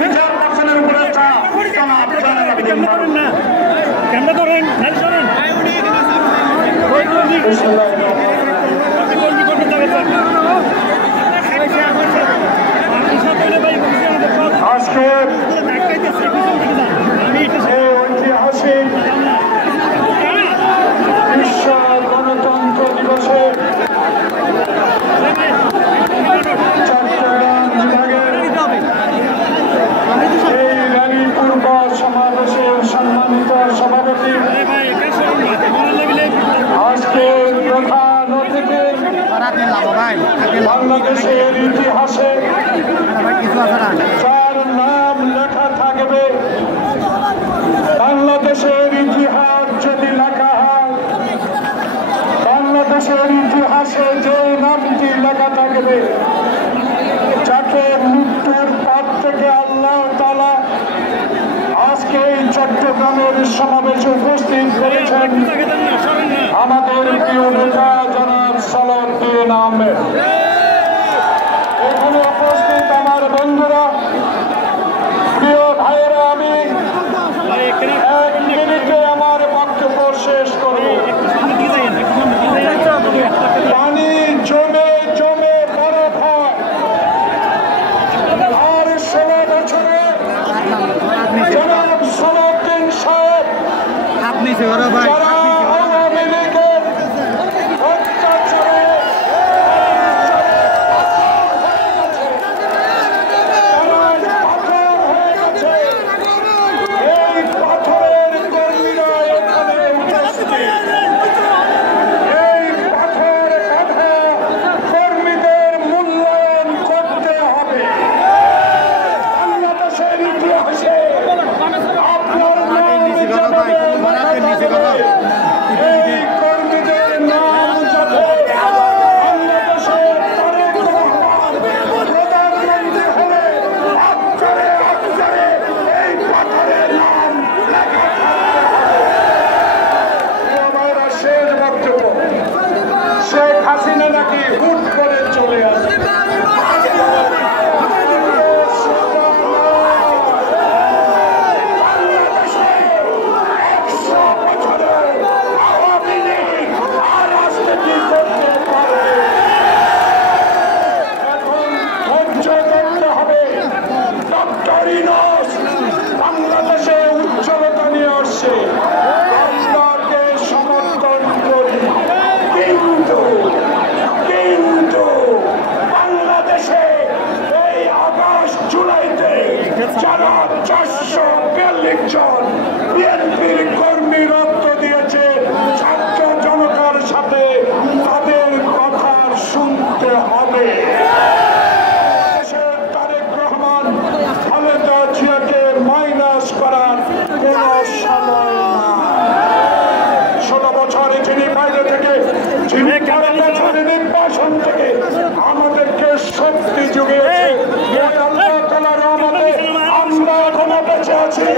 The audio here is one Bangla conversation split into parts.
বিচার উপরে আজকে ঐতিহাসিক বিশ্ব গণতন্ত্র দিবসে চট্টগ্রাম বিভাগের এই র্যালি পূর্ব সমাবেশের সম্মানিত সভাপতি আজকে প্রধান অতিথি বাংলাদেশের ইতিহাসে যার নাম লেখা থাকবে বাংলাদেশের ইতিহাস যদি লেখা হয় বাংলাদেশের ইতিহাসে যে নামটি লেখা থাকবে যাকে মৃত্যুর পর থেকে আল্লাহ তাআলা আজকে এই চট্টগ্রামের সমাবেশে উপস্থিত করেছেন আমাদের প্রিয় নেতা জনাব সালাউদ্দিন আহমেদ। এখানে উপস্থিত আমার বন্ধুরা, প্রিয় ভাইয়েরা, আমি এক মিনিটে আমার বক্তব্য শেষ করব। পানি জমে জমে বরফ হয়, আর 16 বছরে জনাব সালাউদ্দিন সাহেব যারা আওয়ামী লীগের অত্যাচারে বাংলাদেশে উজ্জ্বলতা নিয়ে আসছে। আপনাকে সমর্থন করি, কিন্তু বাংলাদেশে এই আগস্ট জুলাইতে যারা 442 জন বিএনপির কর্মী রক্ত দিয়েছে ছাত্র জনতার সাথে, তাদের কথা শুনতে হবে। মাইনাস করার কোন সময় না। 16 বছরে যিনি বাইরে থেকে নির্বাচন থেকে আমাদেরকে শক্তি জুগিয়েছে, আল্লাহ তাআলার রহমতে আমরা এখনো বেঁচে আছি।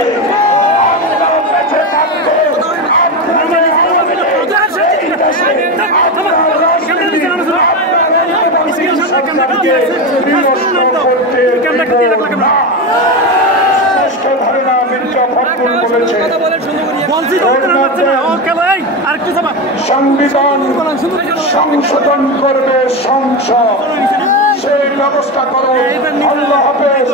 আমরা বেঁচে থাকতে আপনাদের সংবিধান সংশোধন করবে সংসদ, সেই ব্যবস্থা করো। আল্লাহ হাফেজ।